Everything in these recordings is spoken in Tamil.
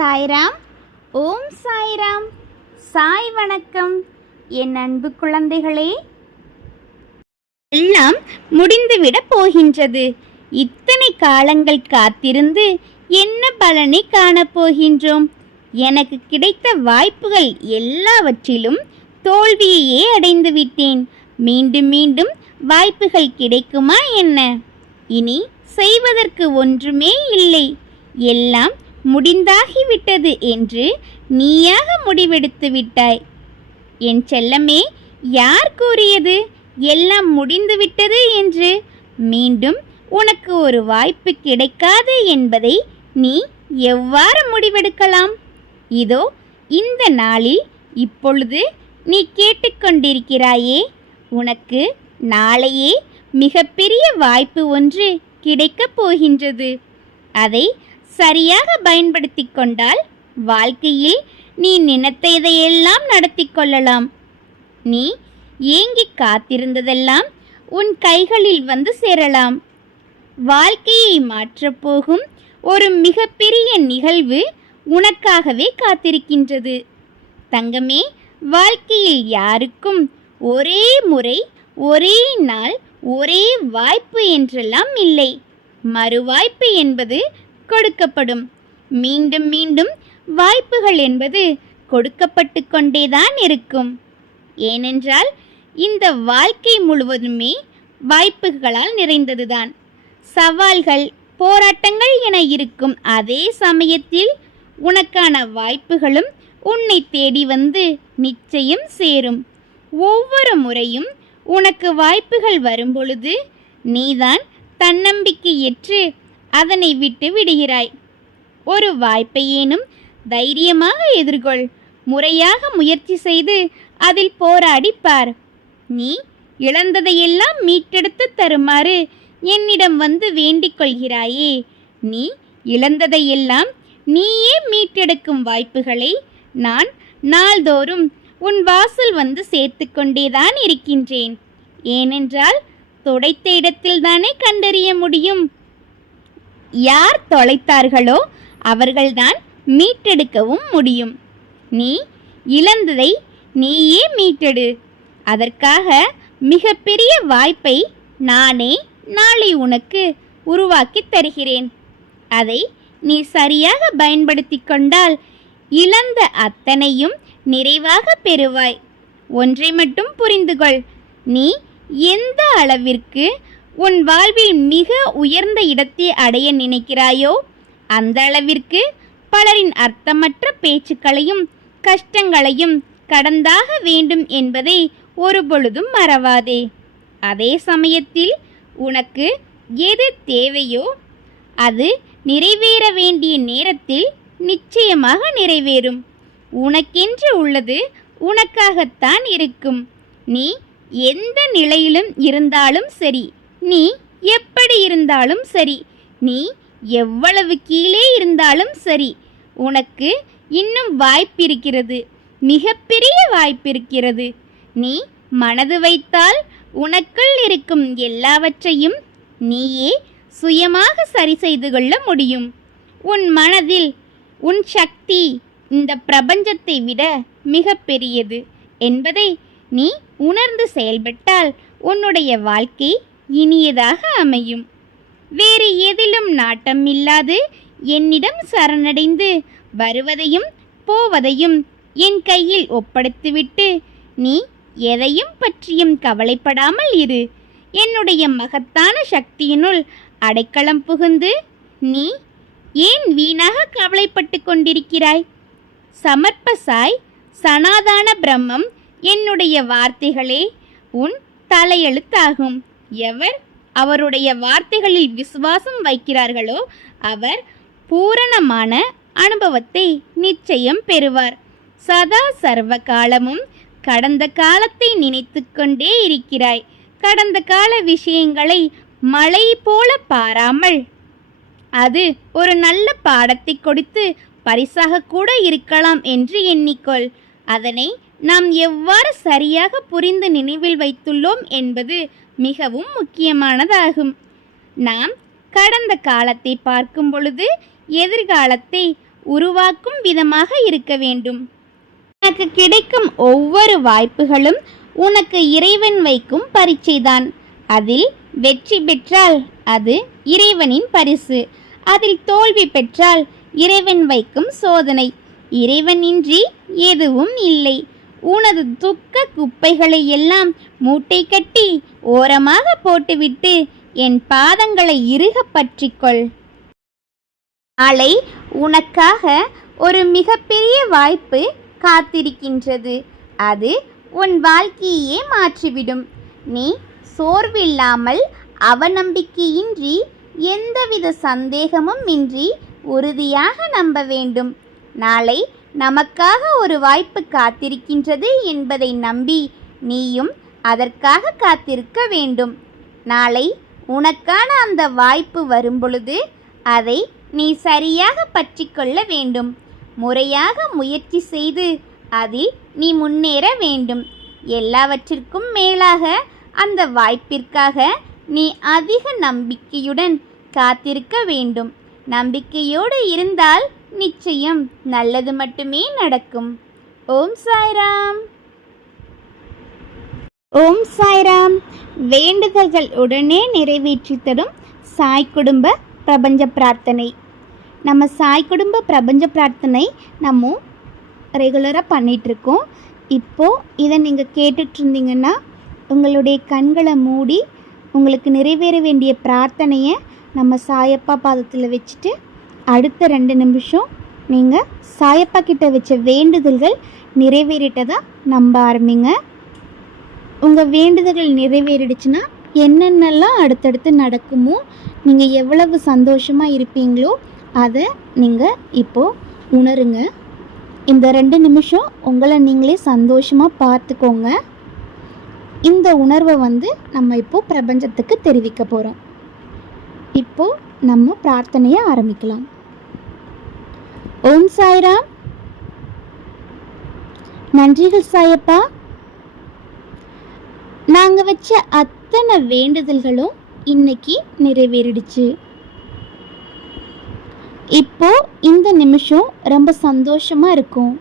சாய்ராம். ஓம் சாய்ராம். சாய் வணக்கம். என் அன்பு குழந்தைகளே, எல்லாம் முடிந்துவிட போகின்றது. இத்தனை காலங்கள் காத்திருந்து என்ன பலனை காணப்போகின்றோம்? எனக்கு கிடைத்த வாய்ப்புகள் எல்லாவற்றிலும் தோல்வியையே அடைந்து விட்டேன். மீண்டும் மீண்டும் வாய்ப்புகள் கிடைக்குமா என்ன? இனி செய்வதற்கு ஒன்றுமே இல்லை, எல்லாம் முடிந்தாகிவிட்டது என்று நீயாக முடிவெடுத்து விட்டாய். என் செல்லமே, யார் கூறியது எல்லாம் முடிந்துவிட்டது என்று? மீண்டும் உனக்கு ஒரு வாய்ப்பு கிடைக்காது என்பதை நீ எவ்வாறு முடிவெடுக்கலாம்? இதோ இந்த நாளில் இப்பொழுது நீ கேட்டுக்கொண்டிருக்கிறாயே, உனக்கு நாளையே மிகப்பெரிய வாய்ப்பு ஒன்று கிடைக்கப் போகின்றது. அதை சரியாக பயன்படுத்தி கொண்டால் வாழ்க்கையில் நீ நினைத்ததையெல்லாம் நடத்தி கொள்ளலாம். நீ ஏங்கி காத்திருந்ததெல்லாம் உன் கைகளில் வந்து சேரலாம். வாழ்க்கையை மாற்றப்போகும் ஒரு மிகப்பெரிய நிகழ்வு உனக்காகவே காத்திருக்கின்றது. தங்கமே, வாழ்க்கையில் யாருக்கும் ஒரே முறை, ஒரே நாள், ஒரே வாய்ப்பு என்றெல்லாம் இல்லை. மறுவாய்ப்பு என்பது கொடுக்கப்படும். மீண்டும் மீண்டும் வாய்ப்புகள் என்பது கொடுக்கப்பட்டு கொண்டேதான் இருக்கும். ஏனென்றால் இந்த வாழ்க்கை முழுவதுமே வாய்ப்புகளால் நிறைந்ததுதான். சவால்கள், போராட்டங்கள் என இருக்கும் அதே சமயத்தில் உனக்கான வாய்ப்புகளும் உன்னை தேடி வந்து நிச்சயம் சேரும். ஒவ்வொரு முறையும் உனக்கு வாய்ப்புகள் வரும்பொழுது நீதான் தன்னம்பிக்கையற்று அதனை விட்டு விடுகிறாய். ஒரு வாய்ப்பையேனும் தைரியமாக எதிர்கொள். முறையாக முயற்சி செய்து அதில் போராடி பார். நீ இழந்ததையெல்லாம் மீட்டெடுத்து தருமாறு என்னிடம் வந்து வேண்டிக் கொள்கிறாயே, நீ இழந்ததையெல்லாம் நீயே மீட்டெடுக்கும் வாய்ப்புகளை நான் நாள்தோறும் உன் வாசல் வந்து சேர்த்து கொண்டேதான் இருக்கின்றேன். ஏனென்றால் தொலைத்த இடத்தில்தானே கண்டறிய முடியும். யார் தொலைத்தார்களோ அவர்கள்தான் மீட்டெடுக்கவும் முடியும். நீ இழந்ததை நீயே மீட்டெடு. அதற்காக மிகப்பெரிய வாய்ப்பை நானே நாளை உனக்கு உருவாக்கி தருகிறேன். அதை நீ சரியாக பயன்படுத்தி கொண்டால் இழந்த அத்தனையும் நிறைவாக பெறுவாய். ஒன்றை மட்டும் புரிந்துகொள், நீ எந்த அளவிற்கு உன் வாழ்வில் மிக உயர்ந்த இடத்தை அடைய நினைக்கிறாயோ அந்த அளவிற்கு பலரின் அர்த்தமற்ற பேச்சுக்களையும் கஷ்டங்களையும் கடந்தாக வேண்டும் என்பதை ஒருபொழுதும் மறவாதே. அதே சமயத்தில் உனக்கு எது தேவையோ அது நிறைவேற வேண்டிய நேரத்தில் நிச்சயமாக நிறைவேறும். உனக்கென்று உள்ளது உனக்காகத்தான் இருக்கும். நீ எந்த நிலையிலும் இருந்தாலும் சரி, நீ எப்படி இருந்தாலும் சரி, நீ எவ்வளவு கீழே இருந்தாலும் சரி, உனக்கு இன்னும் வாய்ப்பிருக்கிறது, மிகப்பெரிய வாய்ப்பிருக்கிறது. நீ மனது வைத்தால் உனக்குள் இருக்கும் எல்லாவற்றையும் நீயே சுயமாக சரி செய்து கொள்ள முடியும். உன் மனதில் உன் சக்தி இந்த பிரபஞ்சத்தை விட மிக பெரியது என்பதை நீ உணர்ந்து செயல்பட்டால் உன்னுடைய வாழ்க்கை இனியதாக அமையும். வேறு எதிலும் நாட்டம் இல்லாது என்னிடம் சரணடைந்து வருவதையும் போவதையும் என் கையில் ஒப்படைத்துவிட்டு நீ எதையும் பற்றியும் கவலைப்படாமல் இரு. என்னுடைய மகத்தான சக்தியினுள் அடைக்கலம் புகுந்து நீ ஏன் வீணாக கவலைப்பட்டு கொண்டிருக்கிறாய்? சமர்ப்ப சாய், சனாதான பிரம்மம் என்னுடைய வார்த்தைகளே உன் தலையெழுத்தாகும். எவர் அவருடைய வார்த்தைகளில் விசுவாசம் வைக்கிறார்களோ அவர் பூரணமான அனுபவத்தை நிச்சயம் பெறுவார். சதா சர்வ காலமும் கடந்த காலத்தை நினைத்து கொண்டே இருக்கிறாய். கடந்த கால விஷயங்களை மழை போல பாராமல் அது ஒரு நல்ல பாடத்தை கொடுத்து பரிசாக கூட இருக்கலாம் என்று எண்ணிக்கொள். அதனை நாம் எவ்வாறு சரியாக புரிந்து நினைவில் வைத்துள்ளோம் என்பது மிகவும் முக்கியமானதாகும். நாம் கடந்த காலத்தை பார்க்கும் பொழுது எதிர்காலத்தை உருவாக்கும் விதமாக இருக்க வேண்டும். உனக்கு கிடைக்கும் ஒவ்வொரு வாய்ப்புகளும் உனக்கு இறைவன் வைக்கும் பரீட்சைதான். அதில் வெற்றி பெற்றால் அது இறைவனின் பரிசு, அதில் தோல்வி பெற்றால் இறைவன் வைக்கும் சோதனை. இறைவனின்றி எதுவும் இல்லை. உனது துக்க குப்பைகளை எல்லாம் மூட்டை கட்டி ஓரமாக போட்டுவிட்டு என் பாதங்களை இறுக பற்றிக்கொள். நாளை உனக்காக ஒரு மிகப்பெரிய வாய்ப்பு காத்திருக்கின்றது. அது உன் வாழ்க்கையே மாற்றிவிடும். நீ சோர்வில்லாமல், அவநம்பிக்கையின்றி, எந்தவித சந்தேகமும் இன்றி உறுதியாக நம்ப வேண்டும். நாளை நமக்காக ஒரு வாய்ப்பு காத்திருக்கின்றது என்பதை நம்பி நீயும் அதற்காக காத்திருக்க வேண்டும். நாளை உனக்கான அந்த வாய்ப்பு வரும்பொழுது அதை நீ சரியாக பற்றி கொள்ள வேண்டும். முறையாக முயற்சி செய்து அதில் நீ முன்னேற வேண்டும். எல்லாவற்றிற்கும் மேலாக அந்த வாய்ப்பிற்காக நீ அதிக நம்பிக்கையுடன் காத்திருக்க வேண்டும். நம்பிக்கையோடு இருந்தால் நிச்சயம் நல்லது மட்டுமே நடக்கும். ஓம் சாய்ராம். ஓம் சாய்ராம். வேண்டுதல்கள் உடனே நிறைவேற்றி தரும் சாய் குடும்ப பிரபஞ்ச பிரார்த்தனை. நம்ம சாய் குடும்ப பிரபஞ்ச பிரார்த்தனை நம்ம ரெகுலராக பண்ணிகிட்ருக்கோம். இப்போது இதை நீங்கள் கேட்டுட்ருந்தீங்கன்னா உங்களுடைய கண்களை மூடி உங்களுக்கு நிறைவேற வேண்டிய பிரார்த்தனையை நம்ம சாயப்பா பாதத்தில் வச்சுட்டு அடுத்த 2 நிமிஷம் நீங்கள் சாயப்பா கிட்ட வச்ச வேண்டுதல்கள் நிறைவேறிட்டதாக நம்ப ஆரம்பிங்க. உங்கள் வேண்டுதல்கள் நிறைவேறிடுச்சுன்னா என்னென்னலாம் அடுத்தடுத்து நடக்குமோ, நீங்கள் எவ்வளவு சந்தோஷமாக இருப்பீங்களோ அதை நீங்கள் இப்போது உணருங்க. இந்த 2 நிமிஷம் உங்களை நீங்களே சந்தோஷமாக பார்த்துக்கோங்க. இந்த உணர்வை நம்ம இப்போது பிரபஞ்சத்துக்கு தெரிவிக்க போகிறோம். இப்போது நம்ம பிரார்த்தனையை ஆரம்பிக்கலாம். ஓம் சாய்ராம். நன்றிகள் சாயப்பா. நாங்கள் வச்ச அத்தனை வேண்டுதல்களும் இன்னைக்கு நிறைவேறிடுச்சு. இப்போ இந்த நிமிஷம் ரொம்ப சந்தோஷமா இருக்கும்.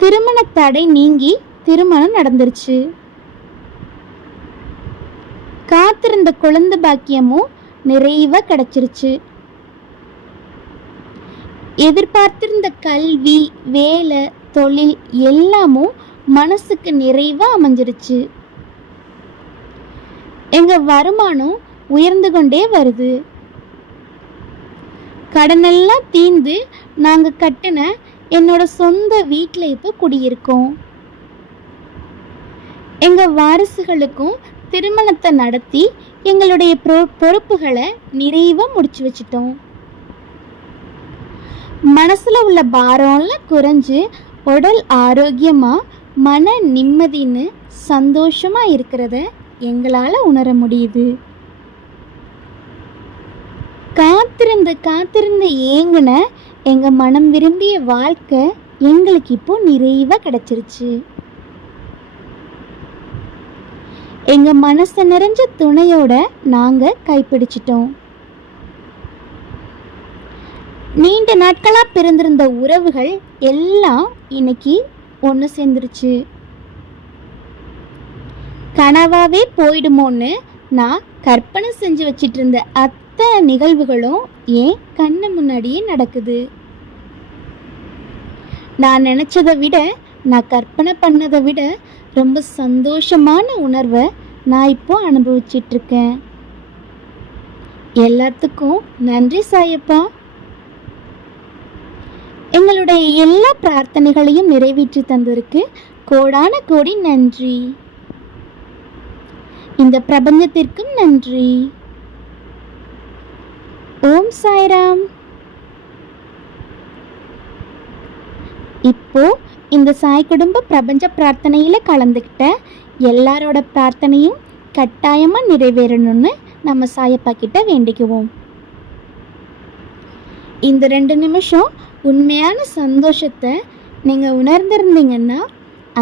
திருமண தடை நீங்கி திருமணம் நடந்துருச்சு. காத்திருந்த குழந்தை பாக்கியமும் நிறைவா கிடைச்சிருச்சு. எதிர்பார்த்திருந்த கல்வி, வேலை, தொழில் எல்லாமும் மனசுக்கு நிறைவா அமைஞ்சிருச்சு. எங்க வருமானம் உயர்ந்து கொண்டே வருது. கடனெல்லாம் தீர்ந்து நாங்க கட்டின என்னோட சொந்த வீட்டில் இப்போ குடியிருக்கோம். எங்க வாரிசுகளுக்கும் திருமணத்தை நடத்தி எங்களுடைய பொறுப்புகளை நிறைவா முடிச்சு வச்சிட்டோம். மனசுல உள்ள பாரம்லாம் குறைஞ்சு உடல் ஆரோக்கியமா, மன நிம்மதின்னு சந்தோஷமா இருக்கிறத எங்களால உணர முடியுது. காத்திருந்து ஏங்குன எங்க மனம் விரும்பிய வாழ்க்கை எங்களுக்கு இப்போ நிறைவா கிடைச்சிருச்சு. எங்க மனசு நிறைஞ்ச துணையோட நாங்க கைப்பிடிச்சிட்டோம். நீண்ட நாட்களா பிறந்திருந்த உறவுகள் எல்லாம் இன்னைக்கு ஒன்று சேர்ந்துருச்சு. கனவாவே போயிடுமோன்னு நான் கற்பனை செஞ்சு வச்சிட்டு இருந்த அத்தனை நிகழ்வுகளும் ஏன் கண்ணு முன்னாடியே நடக்குது. நான் நினைச்சதை விட, நான் கற்பனை பண்ணதை விட ரொம்ப சந்தோஷமான உணர்வை நான் இப்போ அனுபவிச்சிட்டு இருக்கேன். எல்லாத்துக்கும் நன்றி சாயப்பா. எங்களுடைய எல்லா பிரார்த்தனைகளையும் நிறைவேற்றி தந்ததற்கு கோடான கோடி நன்றி. இந்த பிரபஞ்சத்திற்கும் நன்றி. ஓம் சாய்ராம். இப்போ இந்த சாய் குடும்ப பிரபஞ்ச பிரார்த்தனையில் கலந்துக்கிட்ட எல்லாரோட பிரார்த்தனையும் கட்டாயமாக நிறைவேறணும்னு நம்ம சாயப்பா கிட்ட வேண்டிக்குவோம். இந்த 2 நிமிஷம் உண்மையான சந்தோஷத்தை நீங்கள் உணர்ந்திருந்தீங்கன்னா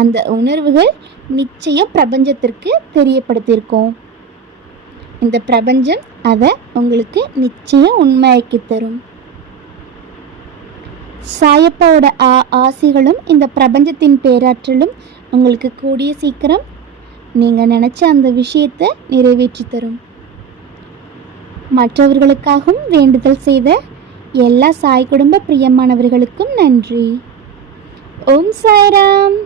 அந்த உணர்வுகள் நிச்சயம் பிரபஞ்சத்திற்கு தெரியப்படுத்தியிருக்கோம். இந்த பிரபஞ்சம் அதை உங்களுக்கு நிச்சயம் உண்மையாக்கி தரும். சாயப்பாவோட ஆசிகளும் இந்த பிரபஞ்சத்தின் பேராற்றலும் உங்களுக்கு கூடிய சீக்கிரம் நீங்கள் நினச்ச அந்த விஷயத்தை நிறைவேற்றி தரும். மற்றவர்களுக்காகவும் வேண்டுதல் செய்த எல்லா சாய் குடும்ப பிரியமானவர்களுக்கும் நன்றி. ஓம் சாய்ராம்.